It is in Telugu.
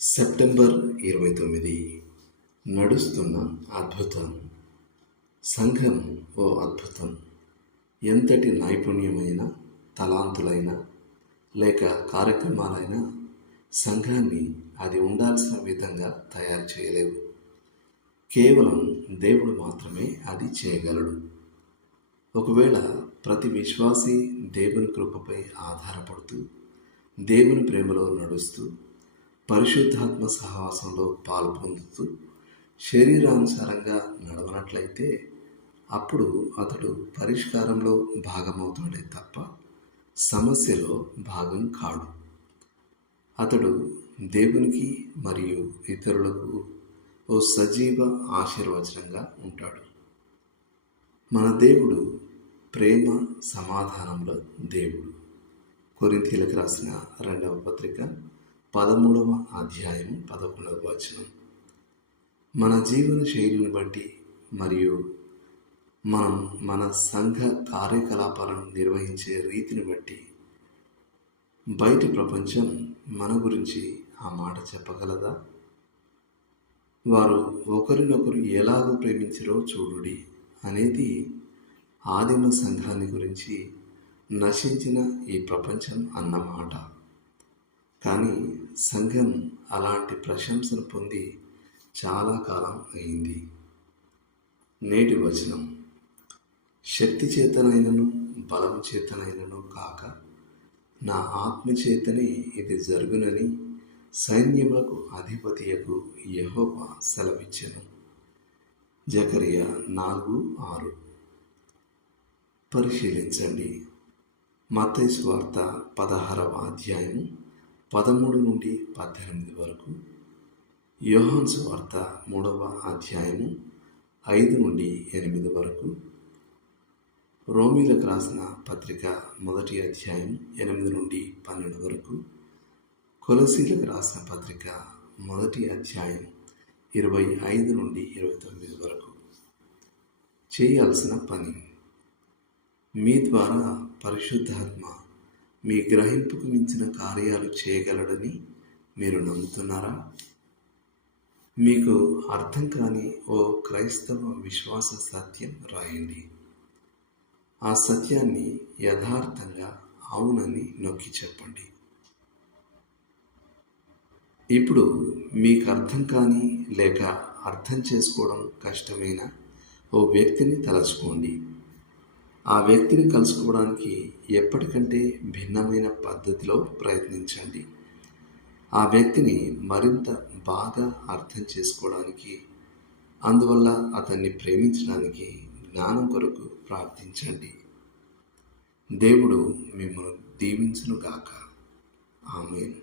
సెప్టెంబర్ 29 నడుస్తున్న అద్భుతం. సంఘం ఓ అద్భుతం. ఎంతటి నైపుణ్యమైన తలాంతులైనా లేక కార్యక్రమాలైనా సంఘాన్ని అది ఉండాల్సిన విధంగా తయారు చేయలేవు. కేవలం దేవుడు మాత్రమే అది చేయగలడు. ఒకవేళ ప్రతి విశ్వాసి దేవుని కృపపై ఆధారపడుతూ దేవుని ప్రేమలో నడుస్తూ పరిశుద్ధాత్మ సహవాసంలో పాల్పొందుతూ శరీరానుసారంగా నడవనట్లయితే అప్పుడు అతడు పరిష్కారంలో భాగమవుతాడే తప్ప సమస్యలో భాగం కాడు. అతడు దేవునికి మరియు ఇతరులకు ఓ సజీవ ఆశీర్వచనంగా ఉంటాడు. మన దేవుడు ప్రేమ సమాధానంలో దేవుడు. కొరింథీయులకు రాసిన 2వ పత్రిక 13వ అధ్యాయం 11వ వచనం. మన జీవన శైలిని బట్టి మరియు మనం మన సంఘ కార్యకలాపాలను నిర్వహించే రీతిని బట్టి బయటి ప్రపంచం మన గురించి ఆ మాట చెప్పగలదా? వారు ఒకరినొకరు ఎలాగో ప్రేమించరో చూడుడి అనేది ఆదిమ సంఘాన్ని గురించి నశించిన ఈ ప్రపంచం అన్నమాట. కానీ సంఘం అలాంటి ప్రశంసను పొంది చాలా కాలం అయింది. నేటి వచనం, శక్తి చేతనైనను బలం చేతనైనను కాక నా ఆత్మ చేతనే ఇది జరుగునని సైన్యములకు అధిపతియకు యెహోవా సెలవిచ్చెను. జకరియా 4:6. పరిశీలించండి. మత్తయి సువార్త 16వ అధ్యాయం 13 నుండి 18 వరకు, యోహాను సువార్త 3వ అధ్యాయము 5 నుండి 8 వరకు, రోమీయులకు రాసిన పత్రిక 1వ అధ్యాయం 8 నుండి 12 వరకు, కొలసీయులకు రాసిన పత్రిక 1వ అధ్యాయం 25 నుండి 29 వరకు. చేయాల్సిన పని. మీ ద్వారా పరిశుద్ధాత్మ మీ గ్రహింపుకు మించిన కార్యాలు చేయగలడని మీరు నమ్ముతున్నారా? మీకు అర్థం కాని ఓ క్రైస్తవ విశ్వాస సత్యం రాయండి. ఆ సత్యాన్ని యథార్థంగా అవునని నొక్కి చెప్పండి. ఇప్పుడు మీకు అర్థం కాని లేక అర్థం చేసుకోవడం కష్టమైన ఓ వ్యక్తిని తలచుకోండి. ఆ వ్యక్తిని కలుసుకోవడానికి ఎప్పటికంటే భిన్నమైన పద్ధతిలో ప్రయత్నించండి. ఆ వ్యక్తిని మరింత బాగా అర్థం చేసుకోవడానికి, అందువల్ల అతన్ని ప్రేమించడానికి జ్ఞానం కొరకు ప్రార్థించండి. దేవుడు మిమ్మల్ని దీవించునుగాక. ఆమేన్.